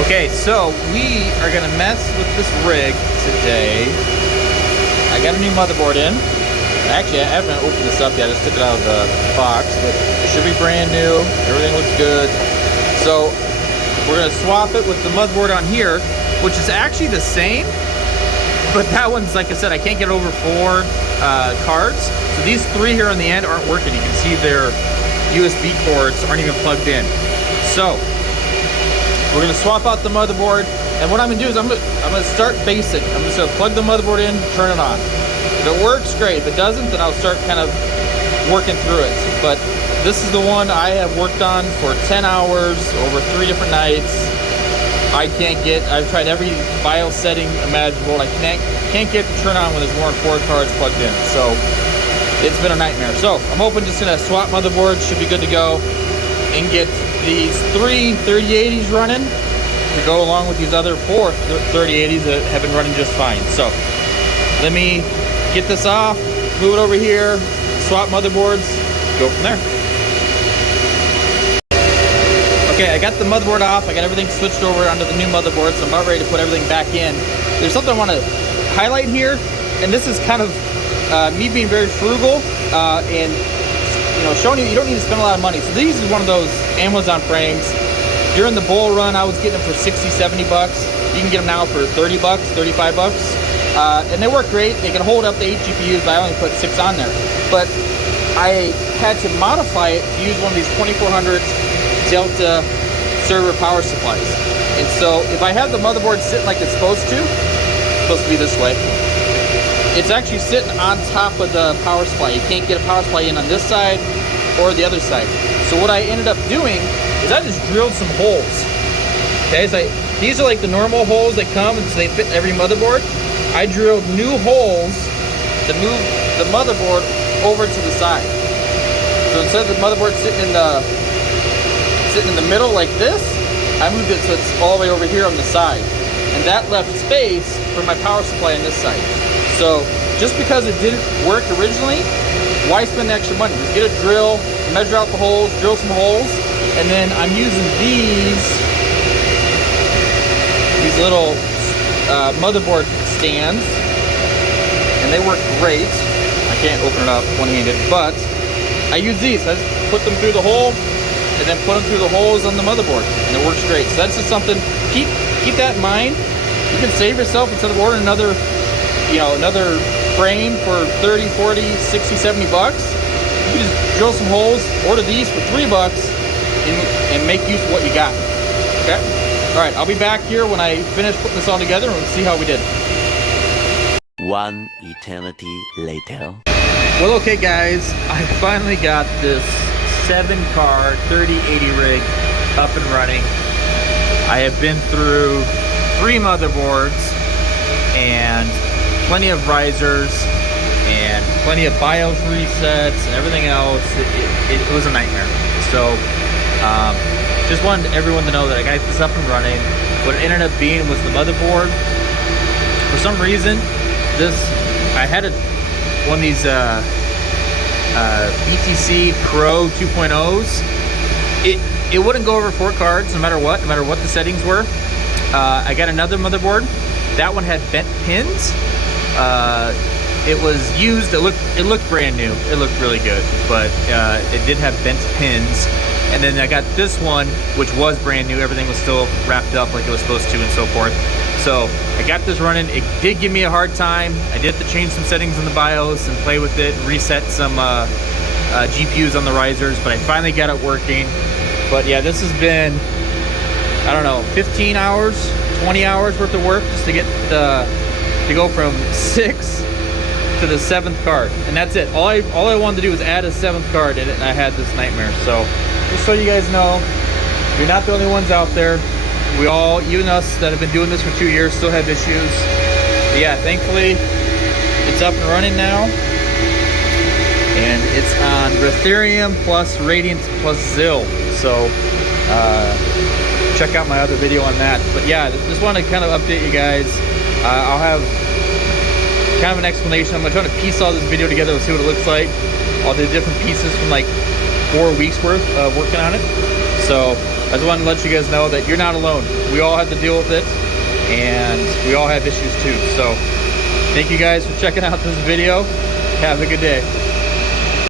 Okay, so we are gonna mess with this rig today. I got a new motherboard in. Actually, I haven't opened this up yet. I just took it out of the box, but it should be brand new. Everything looks good. So we're gonna swap it with the motherboard on here, which is actually the same, but that one's, like I said, I can't get over 4 cards. So these 3 here on the end aren't working. You can see their USB cords aren't even plugged in. So we're gonna swap out the motherboard, and what I'm gonna do is I'm gonna start basic. I'm just gonna plug the motherboard in, turn it on. If it works, great. If it doesn't, then I'll start kind of working through it. But this is the one I have worked on for 10 hours over 3 different nights. I've tried every BIOS setting imaginable. I can't get to turn on when there's more than 4 cards plugged in. So it's been a nightmare. So I'm hoping just gonna swap motherboards, should be good to go, and get these 3 3080s running to go along with these other 4 3080s that have been running just fine. So let me get this off, move it over here, swap motherboards, go from there. Okay, I got the motherboard off. I got everything switched over onto the new motherboard, so I'm about ready to put everything back in. There's something I want to highlight here, and this is kind of me being very frugal and showing you don't need to spend a lot of money. So these is one of those Amazon frames. During the bull run, I was getting them for 60, 70 bucks. You can get them now for 30 bucks, 35 bucks. And they work great. They can hold up to 8 GPUs, but I only put 6 on there. But I had to modify it to use one of these 2400 Delta server power supplies. And so if I have the motherboard sitting like it's supposed to be this way, it's actually sitting on top of the power supply. You can't get a power supply in on this side or the other side. So what I ended up doing is I just drilled some holes. Okay, so these are like the normal holes that come, and so they fit every motherboard. I drilled new holes to move the motherboard over to the side. So instead of the motherboard sitting in the middle like this, I moved it so it's all the way over here on the side. And that left space for my power supply on this side. So just because it didn't work originally, why spend the extra money? Just get a drill, measure out the holes, drill some holes, and then I'm using these little motherboard stands, and they work great. I can't open it up one-handed, but I use these. I just put them through the hole and then put them through the holes on the motherboard, and it works great. So that's just something, keep that in mind. You can save yourself, instead of ordering another frame for 30, 40, 60, 70 bucks. You can just drill some holes, order these for 3 bucks, and make use of what you got. Okay? All right, I'll be back here when I finish putting this all together, and we'll see how we did. One eternity later. Well, okay guys, I finally got this 7-card 3080 rig up and running. I have been through 3 motherboards and plenty of risers and plenty of BIOS resets and everything else. It was a nightmare. So just wanted everyone to know that I got this up and running. What it ended up being was the motherboard. For some reason, I had one of these BTC Pro 2.0s. It wouldn't go over 4 cards no matter what the settings were. I got another motherboard. That one had bent pins. It was used. It looked brand new. It looked really good, but it did have bent pins. And then I got this one, which was brand new. Everything was still wrapped up like it was supposed to, and so forth. So I got this running. It did give me a hard time. I did have to change some settings in the BIOS and play with it, reset some GPUs on the risers, but I finally got it working. But yeah, this has been, I don't know, 15 hours, 20 hours worth of work just to get to go from 6 to the 7th card, and that's it. All I wanted to do was add a 7th card in it, and I had this nightmare. So just so you guys know, you're not the only ones out there. We all, even us that have been doing this for 2 years, still have issues. But yeah, thankfully it's up and running now, and it's on Rethereum plus Radiant plus Zill. So check out my other video on that. But yeah, just want to kind of update you guys. I'll have kind of an explanation. I'm trying to piece all this video together and see what it looks like. All the different pieces from like 4 weeks worth of working on it. So I just wanted to let you guys know that you're not alone. We all have to deal with it, and we all have issues too. So thank you guys for checking out this video. Have a good day.